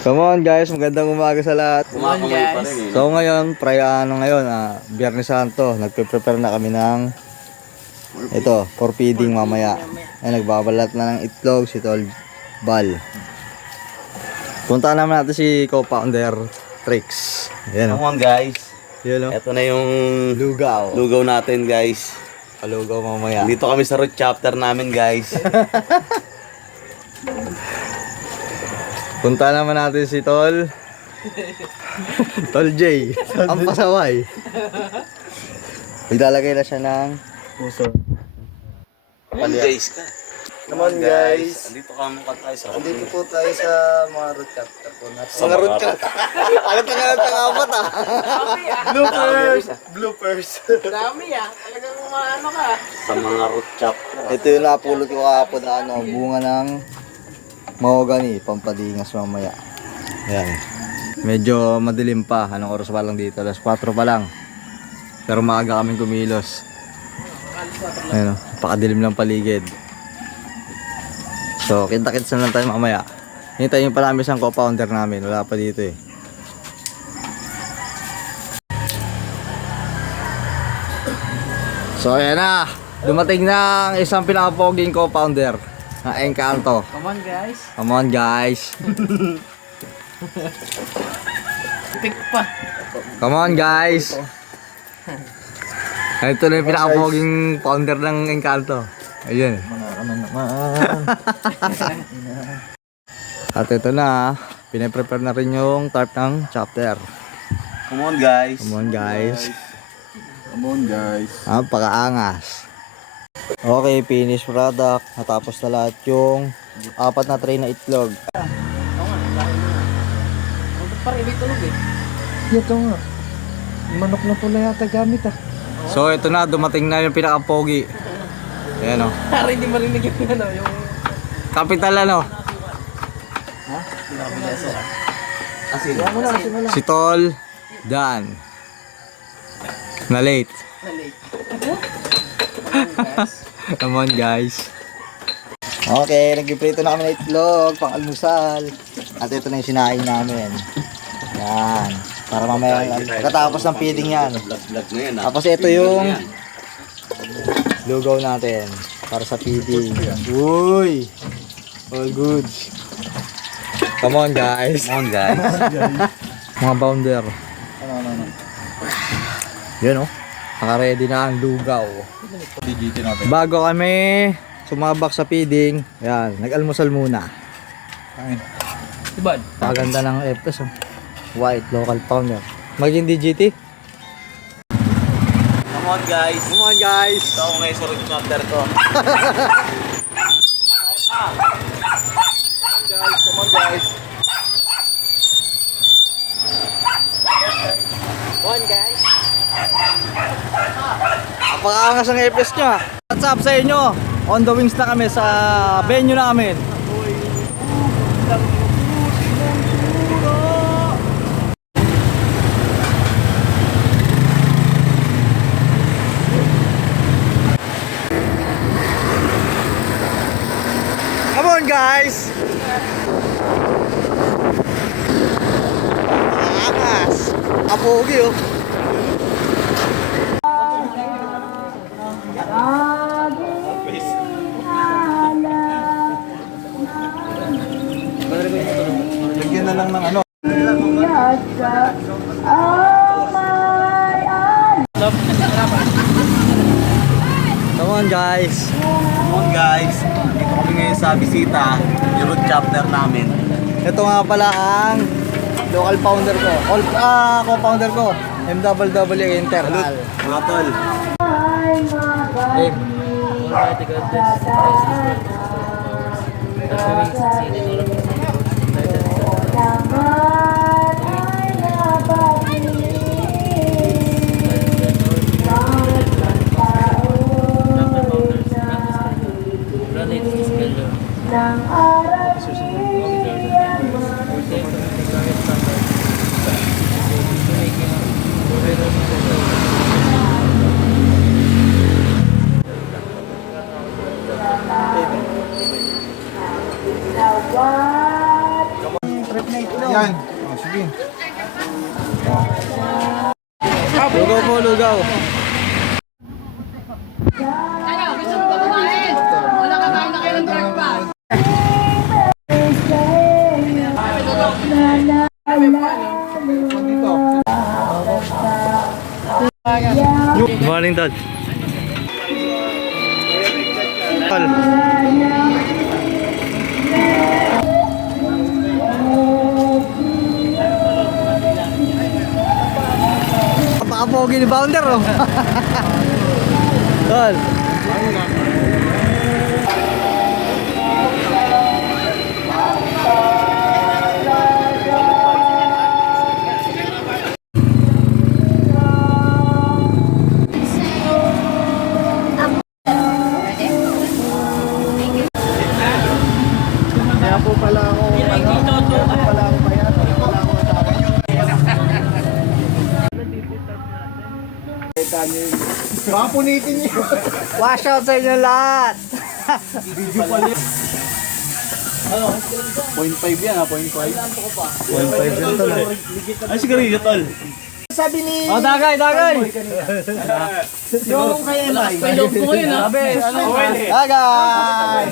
Come on guys, magandang umaga sa lahat. Kumakamay pa rin eh. So ngayon, Biyernes Santo, nagpe-prepare na kami ng ito, for feeding mamaya. Ay, nagbabalat na ng itlog si Tol Bal. Punta naman natin si co-founder Trix. Ayan Come on guys. Yun o. Ito na yung Lugaw. lugaw natin guys. Palugaw mamaya. Dito kami sa root chapter namin guys. Punta naman natin si Tol J. Ang pasaway. Ilalagay na siya ng puso. Guys ka. Come on guys. Andito kami tayo sa Andito po tayo sa mga root chapter po natin. Sa mga root chapter. Alam ka nga tangapat ah. Bloopers. Bloopers. Dami talagang umaano ka. Sa mga root chapter. Ito yung napulot ko kahapon na bunga ng mahogany, pampadingas mamaya. Ayan. Medyo madilim pa. Anong oras pa lang dito? Alas 4 pa lang. Pero maaga kaming kumilos. Ayan o, pakadilim ng paligid. So, kita-kits na lang tayo mamaya. Hintayin pa namin isang co-founder namin. Wala pa dito eh. So, ayan na. Dumating na ang isang pinakapoging co-founder na Encanto. Come on guys. Come on guys. Pick pa. Come on guys. Ito na yung pinakapoging founder ng Encanto. Ayun. At ito na, pinaprepare na rin yung tarp ng chapter. Come on guys. Come on guys. Come on guys. Pakaangas. Okay, finished product. Natapos na lahat yung 4 na tray na itlog. Ang pa rin tulog eh. Ito nga. Manok na pula yata gamit ah. So ito na, dumating na yung pinakapogi. Ayan o. Para hindi marinig yung ano, yung... Kapital ano? Asin. Si Tol Dan. Na late. Come on guys. Okay, nag-prito na kami ng itlog pang almusal. At ito na yung sinaing namin. Yan. Para mamaya katapos ng feeding yan. Vlog na yan ah. Tapos ito yung lugaw natin para sa feeding. Uy! All good. Come on guys. Come on guys. Mga bounder. Ano. Yan o. Naka-ready na ang lugaw. Bago kami sumabak sa feeding, yan, nag-almusal muna. Ibad. Paganda ng FS oh. White local founder. Maging DGT. Come on guys. Come on guys. Ito ako ngayon sa root chapter ko. Come on guys. One guys. Napakaangas ang FS nyo ah. What's up sa inyo? On the wings na kami sa venue namin. Come on guys! Napakaangas! Apogi oh! Lagyan na lang ng ano. Come on guys. Come on guys. Dito kami ngayon sa bisita. Yung root chapter namin. Ito nga pala ang local founder ko. Co-founder ko. MWW Internal. Mga tol. Hey. Almighty God, bless the precious that we succeed in all of our Wow. Yan. Oh, sige. Lugaw po, lugaw. Ano, gusto mo ba kumain? Wala kakain na kayo ng breakfast. Good morning, Tol. Tol. Napaka-pogi ni Bounder, oh. Tol. Kaya po pala ako, pala ako bayan. Pala ako baka punitin niyo. Wash out sa inyo lahat. Video pala. 0.5 yan ha, 0.5. 1.5 yan, Tol. Ay, sigarilyo, tol. Sabi ni... Oh, dagay, dagay. Yung kay Emay. Pwede ko ngayon ha. Dagay.